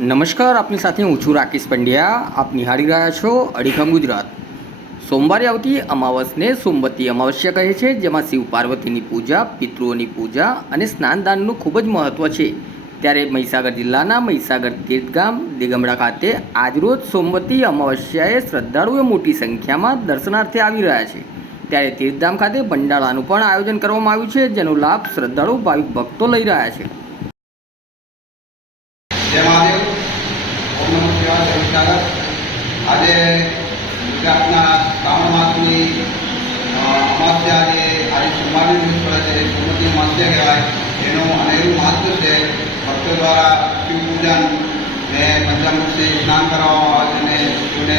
નમસ્કાર, આપની સાથે હું છું રાકેશ પંડ્યા. આપ નિહાળી રહ્યા છો અડીખમ ગુજરાત. સોમવારે આવતી અમાવસને સોમવતી અમાવસ્યા કહે છે, જેમાં શિવ પાર્વતીની પૂજા, પિતૃઓની પૂજા અને સ્નાનદાનનું ખૂબ જ મહત્ત્વ છે. ત્યારે મહીસાગર જિલ્લાના મહીસાગર તીર્થગામ, દિગમડા ખાતે આજરોજ સોમવતી અમાવસ્યાએ શ્રદ્ધાળુઓ મોટી સંખ્યામાં દર્શનાર્થે આવી રહ્યા છે. ત્યારે તીર્થધામ ખાતે ભંડારાનું પણ આયોજન કરવામાં આવ્યું છે, જેનો લાભ શ્રદ્ધાળુ ભાવિક ભક્તો લઈ રહ્યા છે. જય વિચારક આજે ગુજરાતના શ્રાવણ માસની અમાસ્યા જે આજે સોમવારની દિવસ છે સોમવતી અમાસ્યા કહેવાય. એનું અનેરું મહત્વ છે, ભક્તો દ્વારા શિવપૂજન ને પંચામૃતથી સ્નાન કરવામાં આવે છે અને શિવને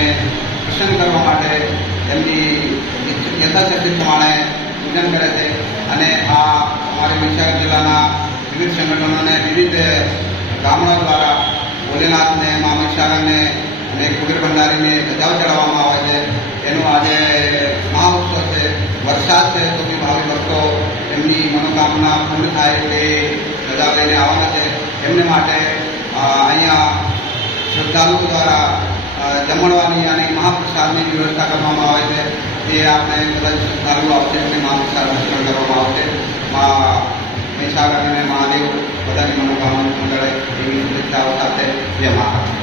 પ્રસન્ન કરવા માટે એમની યથાશક્તિ પ્રમાણે પૂજન કરે છે. અને આ અમારી મહીસાગર જિલ્લાના વિવિધ સંગઠનોને વિવિધ ગામડા દ્વારા મા અને કુબેર ભંડારીને ધજાઓ ચડાવવામાં આવે છે. એનું આજે મહાઉત્સવ છે. વરસાદ છે તો બી ભાવિ ભક્તો એમની મનોકામના પૂર્ણ થાય તે ધજા લઈને આવવાના છે. એમને માટે અહીંયા શ્રદ્ધાળુઓ દ્વારા જમણવાની અને મહાપ્રસાદની વ્યવસ્થા કરવામાં આવે છે. જે આપણે કદાચ શ્રદ્ધાળુઓ આવશે એમને મહાપ્રસાદ કરવામાં આવશે. મા અને મહાદેવ બધાની મનોકામના